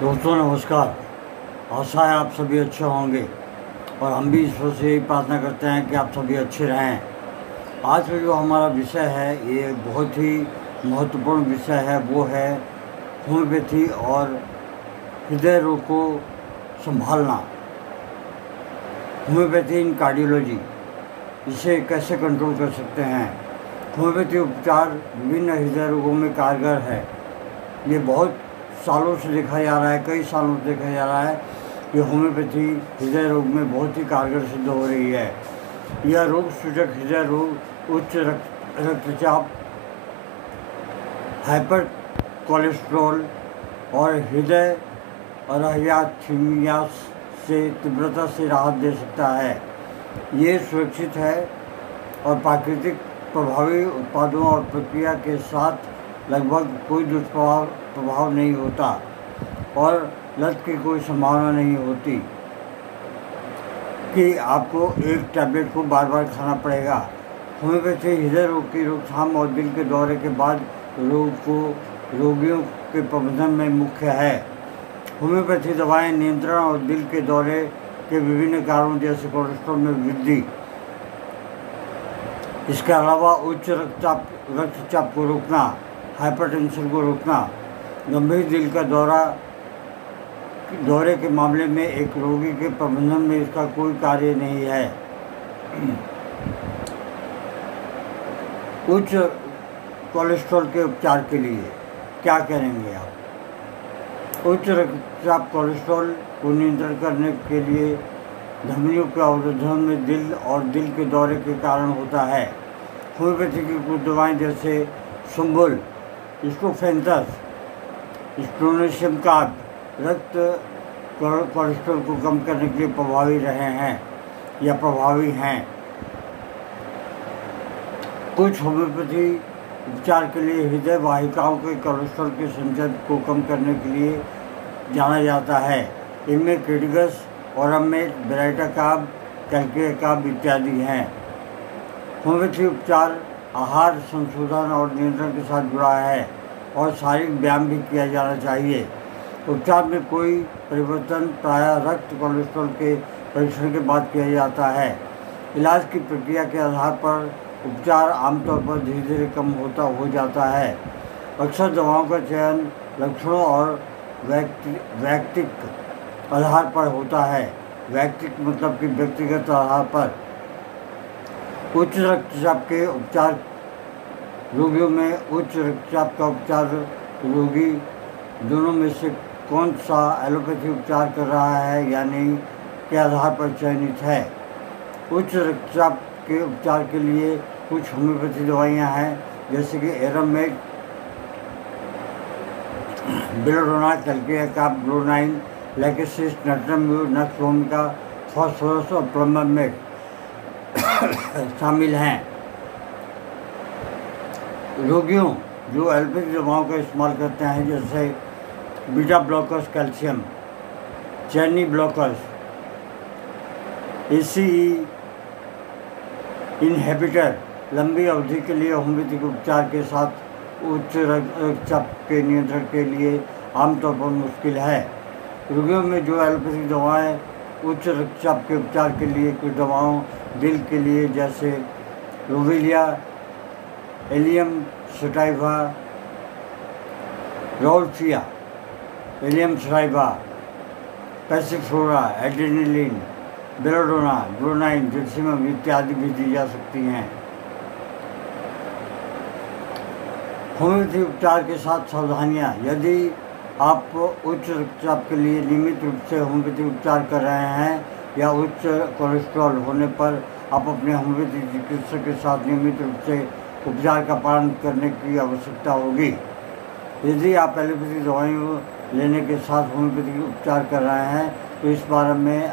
दोस्तों नमस्कार। आशा है आप सभी अच्छे होंगे और हम भी ईश्वर से यही प्रार्थना करते हैं कि आप सभी अच्छे रहें। आज का जो हमारा विषय है ये बहुत ही महत्वपूर्ण विषय है, वो है होम्योपैथी और हृदय रोग को संभालना। होम्योपैथी इन कार्डियोलॉजी, इसे कैसे कंट्रोल कर सकते हैं। होम्योपैथी उपचार विभिन्न हृदय रोगों में कारगर है। ये बहुत सालों से देखा जा रहा है, कई सालों से देखा जा रहा है कि होम्योपैथी हृदय रोग में बहुत ही कारगर सिद्ध हो रही है। यह रोग सूचक हृदय रोग, उच्च रक्तचाप, हाइपर कोलेस्ट्रॉल और हृदय अरहयाथीमिया से तीव्रता से राहत दे सकता है। ये सुरक्षित है और प्राकृतिक प्रभावी उत्पादों और प्रक्रिया के साथ लगभग कोई दुष्प्रभाव नहीं होता और लत की कोई संभावना नहीं होती कि आपको एक टैबलेट को बार बार खाना पड़ेगा। होम्योपैथी हृदय रोग की रोकथाम और दिल के दौरे के बाद रोगियों के प्रबंधन में मुख्य है। होम्योपैथी दवाएं नियंत्रण और दिल के दौरे के विभिन्न कारणों जैसे कोलेस्ट्रॉल में वृद्धि, इसके अलावा उच्च रक्तचाप को रोकना, हाइपरटेंशन को रोकना, गंभीर दिल का दौरे के मामले में एक रोगी के प्रबंधन में इसका कोई कार्य नहीं है। उच्च कोलेस्ट्रॉल के उपचार के लिए क्या करेंगे आप? उच्च रक्तचाप कोलेस्ट्रॉल को नियंत्रण करने के लिए धमनियों के अवरोधन में दिल के दौरे के कारण होता है। होम्योपैथी की कुछ दवाएं जैसे सुम्बुल, स्टोफेंथस, स्ट्रोनेशियम कार्ब रक्त कोलेस्ट्रॉल को कम करने के लिए प्रभावी हैं। कुछ होम्योपैथी उपचार के लिए हृदय वाहिकाओं के कोलेस्ट्रॉल के संचय को कम करने के लिए जाना जाता है। इनमें क्रेडिगस, ओरामेट, बेराइटाकाब, कैल्केकाब इत्यादि हैं। होम्योपैथी उपचार आहार संशोधन और नियंत्रण के साथ जुड़ा है और शारीरिक व्यायाम भी किया जाना चाहिए। उपचार में कोई परिवर्तन प्रायः रक्त कोलेस्ट्रॉल के परीक्षण के बाद किया जाता है। इलाज की प्रक्रिया के आधार पर उपचार आमतौर पर धीरे धीरे कम हो जाता है। अक्सर दवाओं का चयन लक्षणों और वैयक्तिक आधार पर होता है। वैयक्तिक मतलब कि व्यक्तिगत आधार पर। उच्च रक्तचाप के उपचार रोगियों में उच्च रक्तचाप का उपचार रोगी दोनों में से कौन सा एलोपैथी उपचार कर रहा है या नहीं के आधार पर चयनित है। उच्च रक्तचाप के उपचार के लिए कुछ होम्योपैथी दवाइयाँ हैं जैसे कि एरामेट, बेलोडोना, कैल्केकाब, glonoine, lachesis, natrum mur, nux vomica, phosphorus और प्लम्बामेट शामिल हैं। रोगियों जो एलोपैथी दवाओं का इस्तेमाल करते हैं जैसे beta blockers, calcium channel blockers, ACE inhibitor लंबी अवधि के लिए होम्योपैथिक उपचार के साथ उच्च रक्तचाप के नियंत्रण के लिए आमतौर पर मुश्किल है। रोगियों में जो एलोपैथिक दवाएं उच्च रक्तचाप के उपचार के लिए कुछ दवाओं दिल के लिए जैसे rauwolfia, allium sativa, rauwolfia, allium sativa, passiflora, adrenaline, belladonna, glonoine, जिप्सिमम इत्यादि भी दी जा सकती हैं। होम्योपैथी उपचार के साथ सावधानियाँ। यदि आप उच्च रक्तचाप के लिए नियमित रूप से होम्योपैथी उपचार कर रहे हैं या उच्च कोलेस्ट्रॉल होने पर आप अपने होम्योपैथी चिकित्सक के साथ नियमित रूप से उपचार का पालन करने की आवश्यकता होगी। यदि आप एलोपैथी दवाइयों लेने के साथ होम्योपैथी उपचार कर रहे हैं तो इस बारे में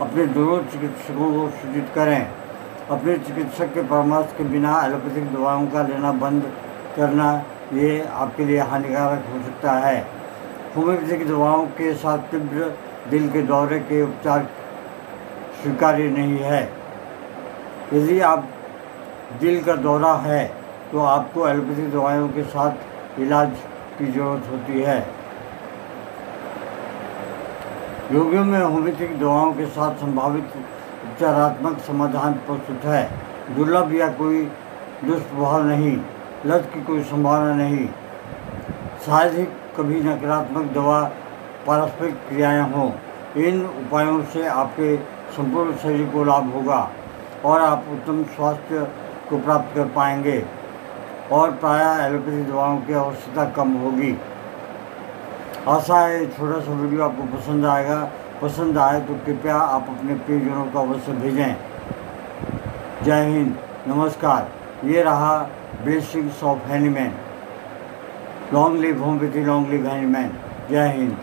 अपने दोनों चिकित्सकों को सूचित करें। अपने चिकित्सक के परामर्श के बिना एलोपैथिक दवाओं का लेना बंद करना ये आपके लिए हानिकारक हो सकता है। होम्योपैथिक दवाओं के साथ तीव्र दिल के दौरे के उपचार स्वीकार्य नहीं है। यदि आप दिल का दौरा है तो आपको एलोपैथिक दवाइयों के साथ इलाज की ज़रूरत होती है। रोगियों में होम्योपैथिक दवाओं के साथ संभावित उपचारात्मक समाधान प्रस्तुत है। दुर्लभ या कोई दुष्प्रभाव नहीं, लत की कोई संभावना नहीं, शायद ही कभी नकारात्मक दवा पारस्परिक क्रियाएं हों। इन उपायों से आपके संपूर्ण शरीर को लाभ होगा और आप उत्तम स्वास्थ्य को प्राप्त कर पाएंगे और प्रायः एलोपैथी दवाओं की आवश्यकता कम होगी। आशा है छोटा सा वीडियो आपको पसंद आएगा। पसंद आए तो कृपया आप अपने प्रियजनों को अवश्य भेजें। जय हिंद, नमस्कार। ये रहा blessings of Hahnemann. Long live homeopathy, long live Hahnemann. जय हिंद।